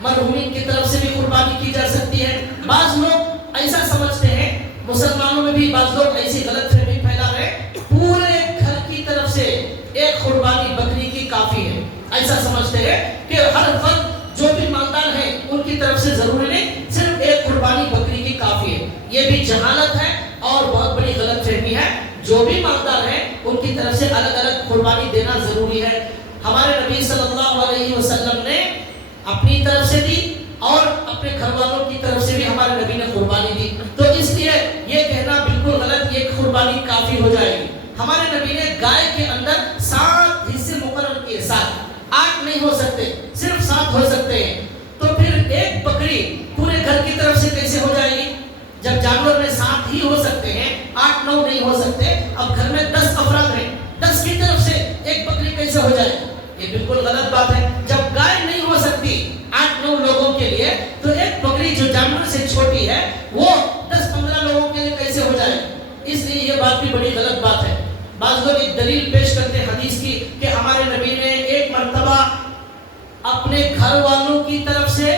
مرحومین کی طرف سے بھی قربانی کی جا سکتی ہے. بعض لوگ ایسا سمجھتے ہیں، مسلمانوں میں بھی بعض لوگ ایسی غلط فہمی پھیلا رہے ہیں، پورے گھر کی طرف سے ایک قربانی بکری کی کافی ہے. ایسا سمجھتے ہیں کہ ہر فرد جو بھی مالدار ہے ان کی طرف سے ضروری نہیں، صرف ایک قربانی بکری کی کافی ہے. یہ بھی جہالت ہے اور بہت بڑی غلط فہمی ہے. جو بھی مالدار ہیں ان کی طرف سے الگ الگ قربانی دینا ضروری ہے. ہمارے نبی صلی اللہ علیہ وسلم نے اپنی طرف سے دی اور اپنے گھر والوں کی طرف سے بھی ہمارے نبی نے قربانی دی. تو اس لیے یہ کہنا بالکل غلط، یہ قربانی کافی ہو جائے گی. ہمارے نبی نے گائے کے اندر 7 حصے مقرر کیے، 8 نہیں ہو سکتے، صرف 7 ہو سکتے ہیں. تو پھر ایک بکری پورے گھر کی طرف سے کیسے ہو جائے گی؟ جب جانور میں 7 ہی ہو سکتے ہیں، 8 9 نہیں ہو سکتے. اب گھر میں 10 افراد ہیں، 10 کی طرف سے ایک بکری کیسے ہو جائے گی؟ یہ بالکل غلط بات ہے. جب گائے نہیں ہو سکتی 8 9 لوگوں کے لیے تو ایک بکری جو جانور سے چھوٹی ہے وہ 10 15 لوگوں کے لیے کیسے ہو جائے؟ اس لیے یہ بات بھی بڑی غلط بات ہے. بعض لوگ ایک دلیل پیش کرتے ہیں حدیث کی کہ ہمارے نبی نے ایک مرتبہ اپنے گھر والوں کی طرف سے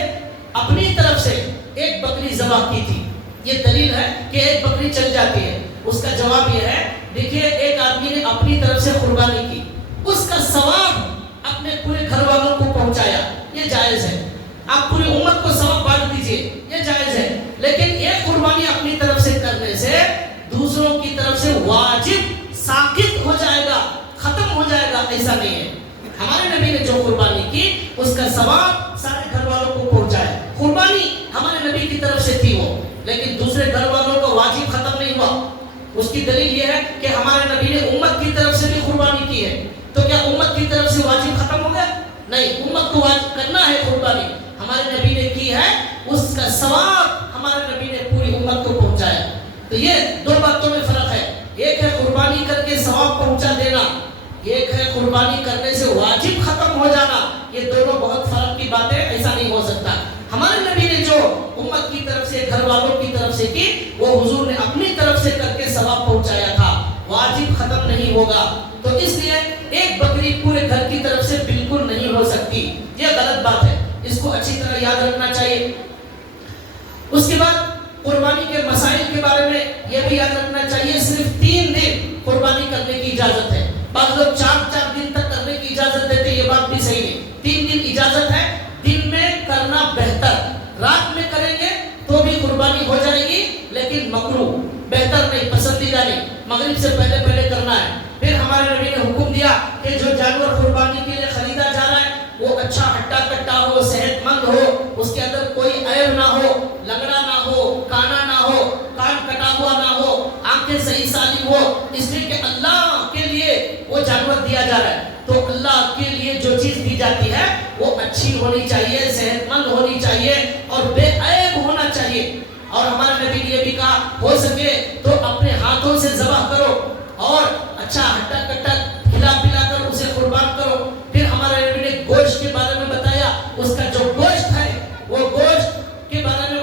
اپنی طرف سے ایک بکری ذبح کی تھی. یہ دلیل ہے کہ ایک بکری چل جاتی ہے. اس کا جواب یہ ہے، دیکھیے ایک آدمی نے اپنی طرف سے قربانی کی، اس کا ثواب اپنے پورے گھر والوں کو پہنچایا، یہ جائز ہے. آپ پوری امت کو ثواب بانٹ دیجئے، یہ جائز ہے. لیکن ایک قربانی اپنی طرف سے کرنے سے دوسروں کی طرف سے واجب ساقط ہو جائے گا، ختم ہو جائے گا، ایسا نہیں ہے. ہمارے نبی نے جو قربانی کی اس کا ثواب سارے گھر والوں کو پہنچایا. قربانی ہمارے نبی کی طرف سے تھی وہ، لیکن دوسرے گھر والوں کو واجب ختم نہیں ہوا. اس کی دلیل یہ ہے کہ ہمارے نبی نے امت کی طرف سے بھی قربانی کی ہے. تو کیا امت کی طرف سے واجب ختم ہو گیا؟ نہیں، امت کو واجب کرنا ہے قربانی. ہمارے نبی نے کی ہے، اس کا ثواب ہمارے نبی نے پوری امت کو پہنچایا. تو یہ 2 باتوں میں فرق ہے. ایک ہے قربانی کر کے ثواب پہنچا دینا، ایک ہے قربانی کرنے سے واجب ختم ہو جانا. یہ دونوں بہت فرق کی باتیں، ایسا نہیں ہو سکتا. ہمارے نبی نے جو امت کی طرف سے گھر والوں کی طرف سے کی وہ حضور نے اپنی طرف سے کر کے ثواب پہنچایا تھا، واجب ختم نہیں ہوگا. تو اس لیے ایک بکری پورے گھر کی طرف سے بالکل نہیں ہو سکتی. یہ غلط بات ہے، اس کو اچھی طرح یاد رکھنا چاہیے. اس کے بعد قربانی کے مسائل کے بارے میں یہ بھی یاد رکھنا چاہیے. صرف 3 دن قربانی کرنے کی اجازت ہے. بعض لوگ 4 دن تک کرنے کی اجازت دیتے، یہ بات بھی صحیح نہیں. 3 دن اجازت ہے. دن میں کرنا بہتر، رات میں کریں گے تو بھی قربانی ہو جائے گی لیکن مکروہ، بہتر نہیں، پسندیدہ نہیں. مغرب سے پہلے کرنا ہے. پھر ہمارے نبی نے حکم دیا کہ جو جانور قربانی کے لیے خریدا جا رہا ہے وہ اچھا ہٹا کٹا ہو، صحت مند ہو، اس کے اندر کوئی عیب نہ ہو، لنگڑا نہ ہو، کانا نہ ہو، کان کٹا ہوا نہ ہو، آنکھیں صحیح سالم ہو. اس لیے کہ اللہ کے لیے وہ جانور دیا جا رہا ہے. تو اللہ کے لیے جو چیز دی جاتی ہے وہ اچھی ہونی چاہیے، صحت مند ہونی چاہیے اور بے عیب ہونا چاہیے. اور ہمارے نبی نے یہ بھی کہا ہو سکے تو اپنے ہاتھوں سے ذبح کرو اور اچھا ہٹا کٹا کھلا پلا کر اسے قربان کرو. پھر ہمارے نبی نے گوشت کے بارے میں بتایا. اس کا جو گوشت ہے وہ گوشت کے بارے میں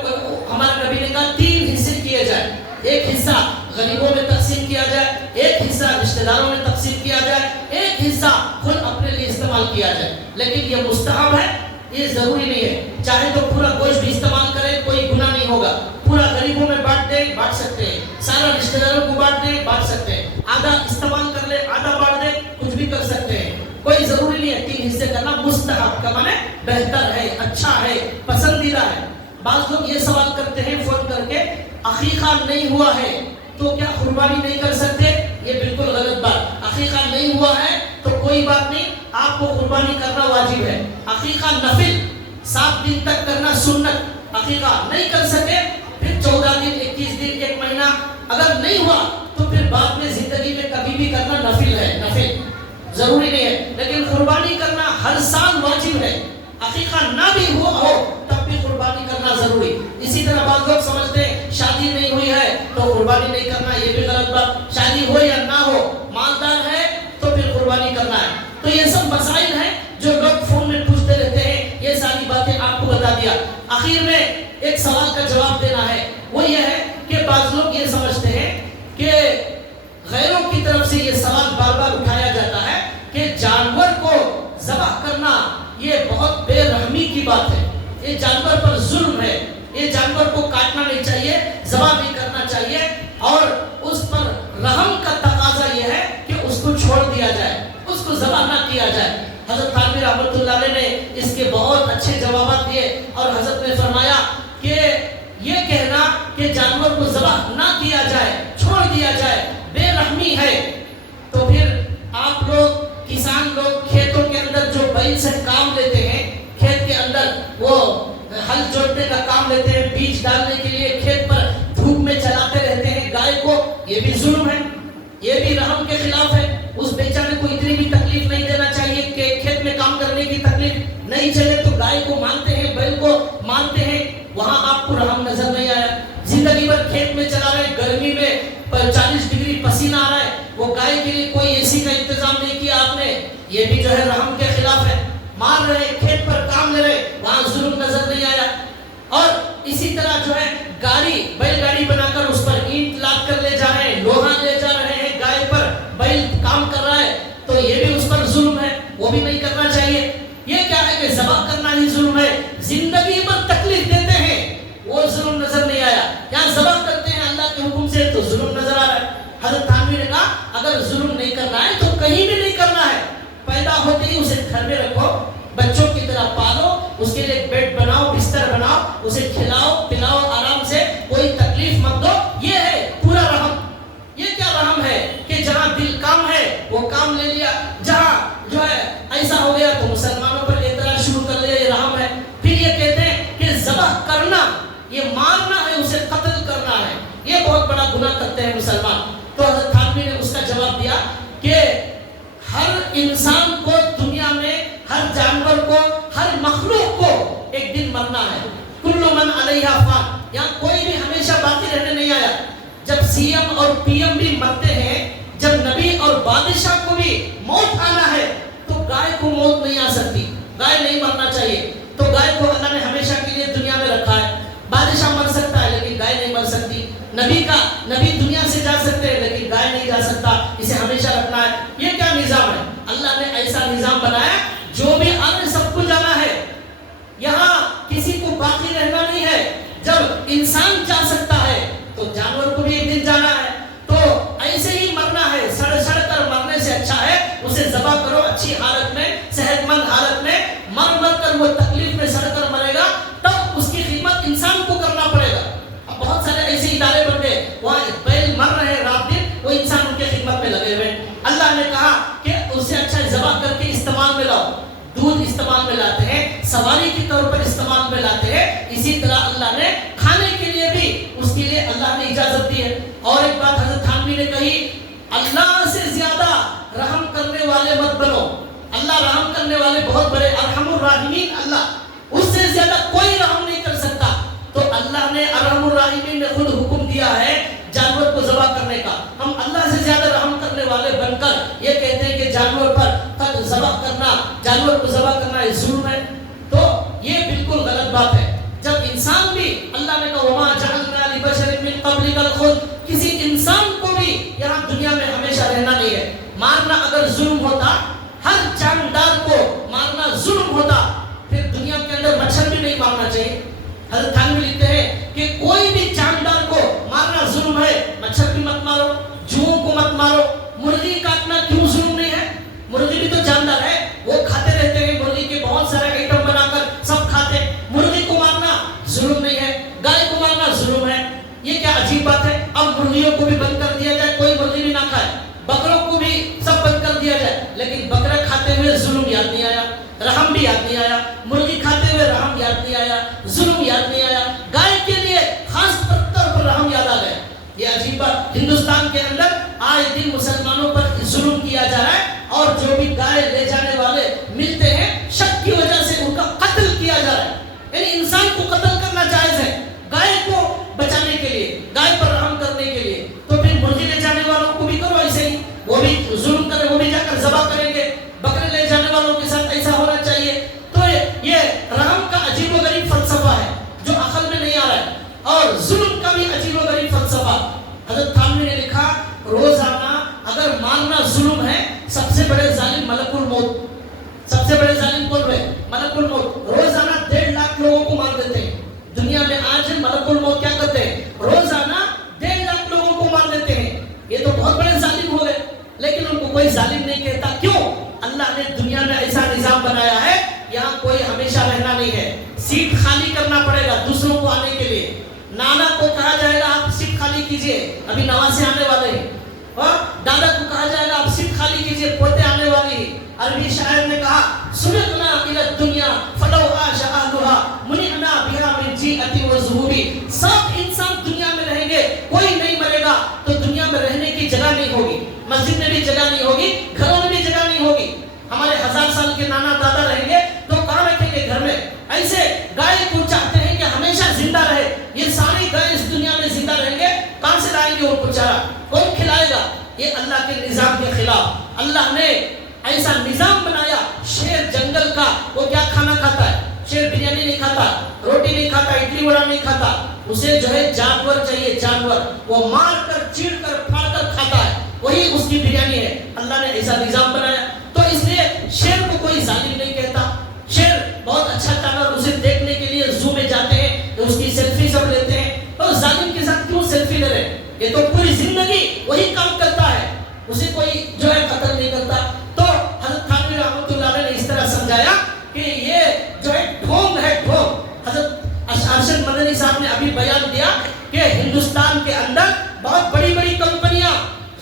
ہمارے نبی نے کہا 3 حصے کیے جائے. ایک حصہ غریبوں میں تقسیم کیا جائے، ایک حصہ رشتہ داروں میں تقسیم کیا جائے، ایک حصہ خود اپنے لیے استعمال کیا جائے. لیکن یہ مستحب ہے، یہ ضروری نہیں ہے. چاہے تو پورا گوشت بھی استعمال کرے، کوئی گناہ نہیں ہوگا. پورا غریبوں میں بانٹ دے، بانٹ سکتے ہیں. سارا رشتہ داروں کو بانٹ دے، بانٹ سکتے ہیں. آدھا استعمال کر لے، آدھا بانٹ دے، کچھ بھی کر سکتے ہیں. کوئی ضروری نہیں ہے. 3 حصے کرنا مستحب کا معنی بہتر ہے، اچھا ہے، پسندیدہ ہے. بعض لوگ یہ سوال کرتے ہیں فون کر کے، عقیقہ نہیں ہوا ہے تو کیا قربانی نہیں کر سکتے؟ یہ بالکل غلط بات. قربانی کرنا واجب ہے. عقیقہ نفل 7 دن تک کرنا سنت. عقیقہ نہیں کر سکے پھر 14 دن 21 دن 1 مہینہ اگر نہیں ہوا تو پھر بعد میں زندگی میں کبھی بھی کرنا نفل ہے. نفل ضروری نہیں ہے لیکن قربانی کرنا ہر سال واجب ہے. عقیقہ نہ بھی ہو تب بھی قربانی کرنا ضروری. اسی طرح بعض لوگ سمجھتے ہیں شادی نہیں ہوئی ہے تو قربانی نہیں کرنا, یہ بھی غلط بات. شادی ہو یا نہ ہو مالدار ہے تو پھر قربانی کرنا ہے. تو یہ سب مسائل ہیں جو لوگ فون میں پوچھتے رہتے ہیں, یہ ساری باتیں آپ کو بتا دیا. آخر میں ایک سوال کا جواب دینا ہے, وہ یہ ہے کہ بعض لوگ یہ سمجھتے ہیں کہ غیروں کی طرف سے یہ سوال بار بار اٹھایا جاتا ہے کہ جانور کو ذبح کرنا یہ بہت بے رحمی کی بات ہے, یہ جانور پر ظلم ہے, یہ جانور کو کاٹنا نہیں چاہیے, ذبح نہیں کرنا چاہیے, اور اس پر رحم کا تقاضا یہ ہے کہ اس کو چھوڑ دیا جائے, اس کو ذبح نہ کیا جائے. حضرت تھانوی رحمۃ اللہ علیہ نے اس کے بہت اچھے جوابات دیے اور حضرت نے فرمایا کہ یہ کہنا کہ جانور کو ذبح نہ کیا جائے, چھوڑ دیا جائے, بے رحمی ہے. تو پھر آپ لوگ کسان لوگ کھیتوں کے اندر جو بیل سے کام لیتے ہیں, کھیت کے اندر وہ ہل جوتنے کا کام لیتے ہیں, بیج ڈالنے کے لیے کھیت پر دھوپ میں چلاتے رہتے ہیں گائے کو, یہ بھی ظلم ہے, یہ بھی رحم کے خلاف ہے. اس بیچارے کو اتنی بھی تکلیف نہیں دینا چاہیے کہ کھیت میں کام کرنے کی تکلیف نہیں چلے تو گائے کو مانتے ہیں, بیل کو مانتے ہیں, وہاں آپ کو رحم نظر نہیں آیا. زندگی بھر کھیت میں چلا رہے, گرمی میں 40 ڈگری پسینہ آ رہا ہے, وہ گائے کے لیے کوئی اے سی کا انتظام نہیں کیا آپ نے, یہ بھی جو ہے رحم کے خلاف ہے. مار رہے, کھیت پر کام لے رہے, وہاں ظلم نظر نہیں آیا. اور اسی طرح جو ہے گاڑی, بیل گاڑی بنا کر اس پر اینٹ لاد کر لے جا رہے ہیں, لوہا لے جا رہے ہیں گائے پر, بیل کام کر رہا ہے تو یہ بھی اس پر ظلم ہے, وہ بھی نہیں کرنا چاہیے. یہ کیا ہے کہ ذبح کرنا ہی ظلم ہے. زندگی بھر تکلیف دیتے ہیں وہ ظلم نظر نہیں آیا, یہاں ذبح کرتے ہیں اللہ کے حکم سے تو ظلم نظر آ رہا ہے. حضرت تھانوی نے کہا اگر ظلم نہیں کرنا ہے تو کہیں بھی نہیں کرنا ہے, پیدا ہوتے ہی اسے گھر میں رکھو, بچوں کی طرح پالو, اس کے لیے بیڈ بناؤ, بستر بناؤ, اسے کھلاؤ پلاؤ آرام سے, کوئی تکلیف مت دو. یہ ہے پورا رحم. یہ کیا رحم ہے کہ جہاں دل کام ہے وہ کام لے لیا, جہاں جو ہے ایسا ہو گیا تو مسلمانوں پر اعتراض شروع کر لیا, یہ رحم ہے. پھر یہ کہتے ہیں کہ ذبح کرنا یہ مارنا ہے, اسے قتل کرنا ہے, یہ بہت بڑا گناہ کرتے ہیں مسلمان. تو حضرت تھانوی نے اس کا جواب دیا کہ ہر انسان کو دنیا میں, ہر جانور کو, ہر مخلوق کو ایک دن مرنا ہے. کل من علیہا فان, یہاں کوئی بھی ہمیشہ باقی رہنے نہیں آیا. جب سی ایم اور پی ایم بھی مرتے ہیں, جب نبی اور بادشاہ کو بھی موت آنا ہے تو گائے کو موت نہیں آ سکتی, گائے نہیں مرنا چاہیے. تو گائے کو اللہ نے ہمیشہ کے لیے دنیا میں رکھا ہے. بادشاہ مر سکتا ہے لیکن گائے نہیں مر سکتی. نبی دنیا سے جا سکتے ہیں لیکن گائے نہیں جا سکتا, اسے ہمیشہ رکھنا ہے. یہ کیا نظام ہے؟ اللہ نے ایسا نظام بنایا جو بھی آنے سب کو جانا ہے, یہاں کسی کو باقی رہنا نہیں ہے. جب انسان جا سکتا ہے تو جانور کو بھی ایک دن جانا ہے. تو ایسے ہی مرنا ہے, سڑ سڑ کر مرنے سے اچھا ہے اسے ذبح کرو اچھی حالت میں, صحت مند حالت میں. مر کر وہ تکلیف میں سڑ کر مرے گا تب اس کی خدمت انسان کو کرنا پڑے گا. اب بہت سارے ایسے ادارے بن گئے, وہاں بیل مر رہے ہیں رات دن, وہ انسان ان کی خدمت میں لگے ہوئے. اللہ نے کہا کہ اسے اچھا ذبح کر کے استعمال میں لاؤ. دودھ استعمال میں لاتے ہیں, سواری کے طور پر استعمال میں لاتے ہیں. اسی طرح اللہ نے کھانے کے لیے بھی اس کے لیے اللہ نے اجازت دی ہے. اور ایک بات حضرت تھانوی نے کہی, اللہ سے زیادہ رحم کرنے والے مت بنو. اللہ رحم کرنے والے بہت بڑے, ارحم الراحمین اللہ, اس سے زیادہ کوئی رحم نہیں کر سکتا. تو اللہ نے ارحم الراحمین نے خود حکم دیا ہے جانور کو ذبح کرنے کا. ہم اللہ سے زیادہ رحم کرنے والے بن کر یہ کہتے ہیں کہ جانور پر قتل ذبح کرنا, جانور کو ذبح کرنا یہ ظلم ہے. تو یہ بالکل غلط بات ہے. جب انسان بھی, اللہ نے کہا وما جعلنا لبشر من قبلک الخلد, کسی انسان کو بھی یہاں دنیا میں ہمیشہ رہنا نہیں ہے. مارنا اگر ظلم ہوتا, ہر جاندار کو مارنا ظلم ہوتا, پھر دنیا کے اندر مچھر بھی نہیں مارنا چاہیے. حضرت تھانوی لکھتے ہیں کہ کوئی بھی جاندار کو مارنا ظلم ہے, مچھر بھی مت مارو, جوؤں کو مت مارو. مرغی کاٹنا کیوں ظلم نہیں ہے؟ مرغی بھی تو جاندار ہے, وہ کھاتے رہتے ہیں, مرغی کے بہت سارے آئٹم بنا کر سب کھاتے. مرغی کو مارنا ظلم نہیں ہے, گائے کو مارنا ظلم ہے. یہ کیا عجیب بات ہے. اب مرغیوں کو بھی بند کر دیا جائے, کوئی مرغی بھی نہ کھائے, بکروں کو بھی سب بند کر دیا جائے, لیکن بکرا کھاتے ہوئے ظلم یاد نہیں آیا. بھی یاد نہیں آیا, مرغی کھاتے ہوئے رحم یاد نہیں آیا, ظلم یاد نہیں آیا, گائے کے لیے خاص طور پر رحم یاد آ گیا. یہ عجیب بات, ہندوستان کے اندر آج دن مسلمانوں پر ظلم کیا جا رہا ہے, اور جو بھی گائے لے جانے والے ملتے ہیں شک کی وجہ سے ان کا قتل کیا جا رہا ہے. یعنی انسان کو قتل کرنا جائز ہے گائے کو بچانے کے لیے, گائے پر رحم کرنے کے لیے, تو پھر مرغی لے جانے والوں کو بھی کرو ایسے ہی, وہ بھی ظلم کرے, وہ بھی جا کر ذبح کریں گے. بکرے لے جانے والوں کے ساتھ ایسا ہونا چاہیے. تو یہ رحم کا عجیب و غریب فلسفہ ہے جو عقل میں نہیں آ رہا ہے, اور ظلم کا بھی عجیب و غریب فلسفہ. حضرت تھانوی نے لکھا, روزانہ اگر مارنا ظلم ہے, سب سے بڑے ظالم ملک الموت, سب سے بڑے ظالم کون ہے؟ ملک الموت. روزانہ 1.5 لاکھ لوگوں کو مار دیتے ہیں دنیا میں. آج ملک الموت کیا کرتے ہیں؟ روزانہ 1.5 لاکھ لوگوں کو مار دیتے ہیں. یہ تو بہت بڑے ظالم ہو گئے, لیکن ان کو کوئی ظالم نہیں کہتا. کیوں؟ اللہ نے دنیا میں ایسا نظام بنایا ہے, یہاں کوئی ہمیشہ رہنا نہیں ہے. سیٹ خالی کرنا پڑے گا دوسروں کو آنے کے لیے. نانا کو کہا جائے گا آپ سیٹ خالی کیجئے, ابھی نواسے آنے والے ہیں. اور دادا کو کہا جائے گا آپ سیٹ خالی کیجئے, پوتے آنے والی ہیں. عربی شاعر نے کہا, سنقنا الی الدنیا فلو عاش اہلها منعنا بها من جیئۃ وظہور. سب انسان دنیا میں رہیں گے, کوئی نہیں مرے گا تو دنیا میں رہنے کی جگہ نہیں ہوگی, مسجد میں بھی جگہ نہیں ہوگی, گھروں میں بھی جگہ نہیں ہوگی. ہمارے 1000 سال کے نانا دادا رہیں گے تو کہاں رکھیں گے؟ گھر میں. ایسے گائے کو چاہتے ہیں کہ ہمیشہ زندہ رہے. یہ ساری گائے اس دنیا میں زندہ رہیں گے, کہاں سے لائیں گے ان کو چارہ؟ کون کھلائے گا؟ یہ اللہ کے نظام کے خلاف. اللہ نے ایسا نظام بنایا. شیر جنگل کا وہ کیا کھانا کھاتا ہے؟ شیر بریانی نہیں کھاتا, روٹی نہیں کھاتا, اڈلی وڑا نہیں کھاتا. اسے جو ہے جانور چاہیے, جانور. وہ مار کر, چیڑ کر, پھاڑ کر کھاتا ہے, وہی اس کی بریانی ہے. اللہ نے ایسا نظام بنایا. تو اس لیے شیر کو کوئی ظالم نہیں کہتا. شیر بہت اچھا جانور, اسے دیکھنے کے لیے زو میں جاتے ہیں تو اس کی سیلفی سب لیتے ہیں. اور ظالم کے ساتھ کیوں سیلفی لے رہے؟ یہ تو پوری زندگی وہی کام کرتا ہے, اسے کوئی جو ہے قتل نہیں کرتا. تو حضرت تھانوی رحمۃ اللہ علیہ نے اس طرح سمجھایا کہ یہ جو ہے ڈھونگ ہے, ڈھونگ. حضرت ارشد مدنی صاحب نے ابھی بیان دیا کہ ہندوستان کے اندر بہت بڑی بڑی کمپنیاں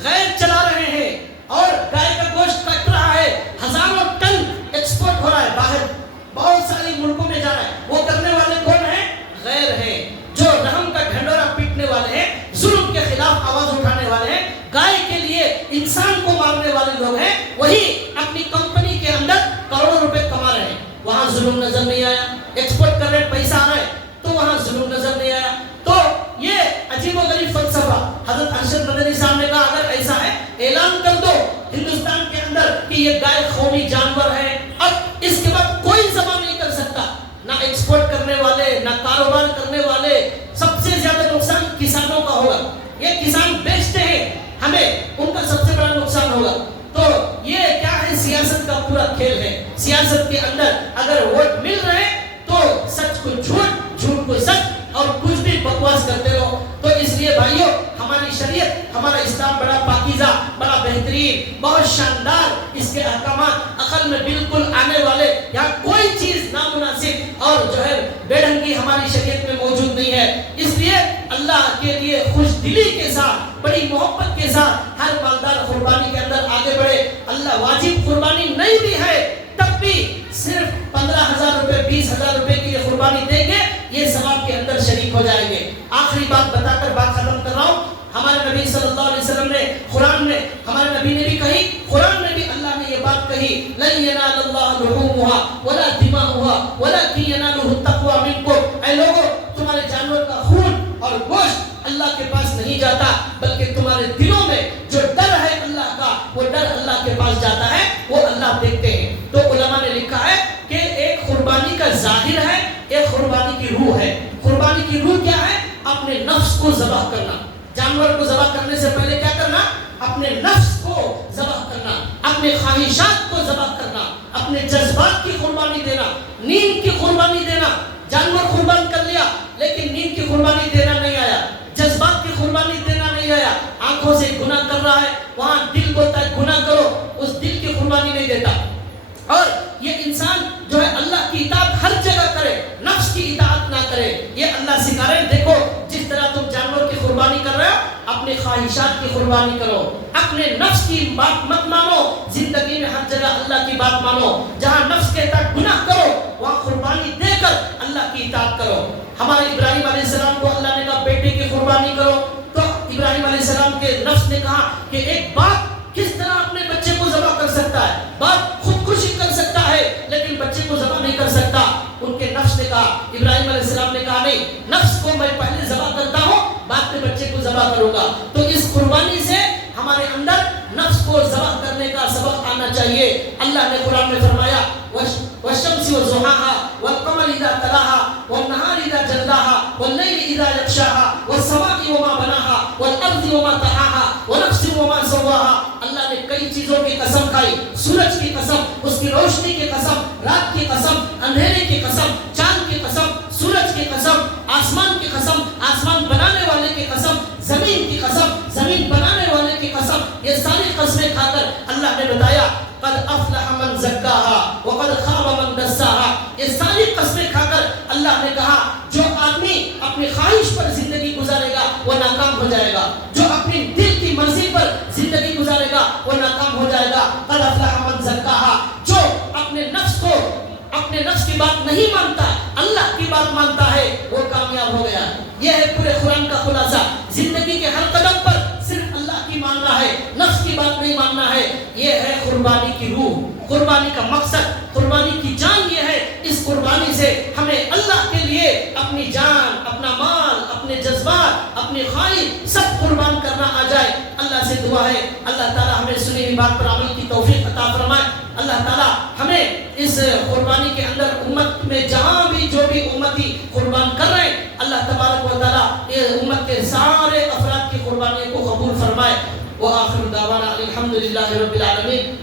غیر چلا رہے ہیں, اور گائے کا گوشت کٹ رہا ہے, 1000 ٹن ایکسپورٹ ہو رہا ہے باہر, بہت سارے ملکوں میں جا رہا ہے. وہ کرنے والے کون ہیں؟ غیر ہیں, جو رحم کا ڈھنڈورا پیٹنے والے ہیں, ظلم کے خلاف آواز اٹھانے والے ہیں, گائے کے لیے انسان کو مارنے والے لوگ ہیں. وہی اپنی کمپنی کے اندر کروڑوں روپے کما رہے ہیں. وہاں ظلم نظر نہیں آیا. ایکسپورٹ کر رہے, پیسہ آ رہا ہے, تو وہاں ظلم نظر نہیں آیا. تو یہ عجیب و غریب فلسفہ. حضرت ارشد مدنی صاحب نے کہا اگر ایسا ہے اعلان کر دو ہندوستان کے اندر کہ یہ گائے قومی جانور ہے, اب اس کے بعد کوئی ذبح نہیں کر سکتا, نہ ایکسپورٹ کرنے والے, نہ کاروبار کرنے والے. سب سے زیادہ نقصان کسانوں کا ہوگا. یہ کسان بیچتے ہیں ہمیں, ان کا سب سے بڑا نقصان ہوگا. تو یہ کیا ہے؟ سیاست کا پورا کھیل ہے. سیاست کے اندر اگر ووٹ مل رہے تو سچ کو جھوٹ, جھوٹ کو سچ, اور کچھ بھی بکواس کرتے رہو. تو اس لیے بھائیوں, ہماری شریعت, ہمارا اسلام بڑا پاکیزہ, بڑا بہترین, بہت شاندار. اس کے احکامات عقل میں بالکل آنے والے, یہاں کوئی چیز نامناسب اور جو ہے بے ڈھنگی ہماری شریعت میں موجود نہیں ہے. اس لیے اللہ کے لیے خوش دلی کے ساتھ, بڑی محبت کے ساتھ ہر مالدار قربانی کے اندر آگے بڑھے. اللہ واجب قربانی نہیں بھی ہے تب بھی صرف 15,000 روپے, 20,000 روپے کی قربانی دیں گے, یہ ثواب کے اندر شریک ہو جائیں گے. آخری بات بتا کر بات ختم کر رہا ہوں. ہمارے نبی صلی اللہ علیہ وسلم نے, قرآن میں ہمارے نبی نے بھی کہی, قرآن میں بھی اللہ نے یہ بات کہی, لن ینال اللہ لحومها ولا دماؤها ولکن ینالہ التقوی منکم. اے لوگوں, تمہارے جانور کا خون اور گوشت اللہ کے پاس نہیں جاتا, بلکہ تمہارے دلوں میں جو ڈر ہے اللہ کا, وہ ڈر اللہ کے پاس جاتا ہے, وہ اللہ دیکھتے ہیں. تو علماء نے لکھا ہے کہ ایک قربانی کا ظاہر ہے, ایک قربانی کی روح ہے. قربانی کی روح کیا ہے؟ اپنے نفس کو ذبح کرنا. جانور کو ذبح کرنے سے پہلے کیا کرنا؟ اپنے نفس کو ذبح کرنا, اپنے خواہشات کو ذبح کرنا, اپنے جذبات کی قربانی دینا, نیند کی قربانی دینا. جانور قربان کر لیا لیکن نیند کی قربانی دینا نہیں آیا, جذبات کی قربانی دینا نہیں آیا. آنکھوں سے گناہ کر رہا ہے, وہاں دل بولتا ہے گناہ کرو, اس دل کی قربانی نہیں دیتا. اور یہ انسان جو ہے اللہ کی اطاعت ہر جگہ کرے, نفس کی اطاعت نہ کرے. یہ اللہ سکھا رہے ہیں. دیکھو جس طرح تم جانور کی قربانی کر رہے ہو, اپنے خواہشات کی قربانی کرو, اپنے نفس کی بات مت مانو. زندگی میں ہر جگہ اللہ کی بات مانو. جہاں نفس کہتا ہے گناہ ہمارے ابراہیم علیہ السلام کو اللہ نے کہا بیٹے کی قربانی کرو، تو ابراہیم علیہ السلام کے نفس نے کہا کہ ایک باپ کس طرح اپنے بچے کو ذبح کر سکتا ہے، باپ خودکشی کر سکتا ہے لیکن بچے کو ذبح نہیں کر سکتا۔ ان کے نفس نے کہا، ابراہیم علیہ السلام نے کہا نہیں، نفس کو میں پہلے ذبح کرتا ہوں، بعد میں بچے کو ذبح کروں گا۔ تو اس قربانی سے ہمارے اندر نفس کو ذبح کرنے کا سبق آنا چاہیے۔ اللہ نے قرآن میں فرمایا والشمس وضحاها والقمر اذا تلاها والنهار اذا جلاها والليل اذا يغشاها والسماء وما بناها والارض وما طحاها ونفس وما سواها۔ اللہ نے کئی چیزوں کی قسم کھائی، سورج کی قسم، اس کی روشنی کی قسم، رات کی قسم، اندھیرے کی قسم، چاند کی قسم، سورج کی قسم، آسمان کی قسم، آسمان بنانے والے کی قسم، زمین کی قسم، زمین بنانے والے کی قسم۔ یہ ساری قسمیں کھا کر اللہ نے بتایا قد افلح من زکاها وقد خاب من دساها۔ یہ ساری قسمیں کھا کر اللہ نے کہا جو آدمی اپنی خواہش پر زندگی گزارے گا وہ ناکام ہو جائے گا، جو اپنی دل کی مرضی پر زندگی گزارے گا وہ ناکام ہو جائے گا۔ قد افلح من زکاها، جو اپنے نفس کو، اپنے نفس کی بات نہیں مانتا، اللہ کی بات مانتا ہے، وہ کامیاب ہو گیا۔ یہ ہے پورے قرآن کا خلاصہ۔ زندگی کے ہر قدم پر صرف اللہ کی ماننا ہے، نفس کی بات نہیں ماننا ہے۔ یہ ہے قربانی کی روح، قربانی کا مقصد، قربانی کی جان یہ ہے۔ اس قربانی سے ہمیں اللہ کے لیے اپنی جان، اپنا مال، اپنے جذبات، اپنی خواہش سب قربان کرنا آ جائے۔ اللہ سے دعا ہے اللہ تعالی ہمیں سنی ہوئی بات پر عمل کی توفیق عطا فرمائے۔ اللہ تعالی ہمیں اس قربانی کے اندر امت میں جہاں بھی جو بھی امتی قربان کر رہے ہیں، اللہ تبارک و تعالی یہ امت کے سارے افراد کی قربانی کو قبول فرمائے۔ وآخر دعوانا الحمدللہ رب العالمین۔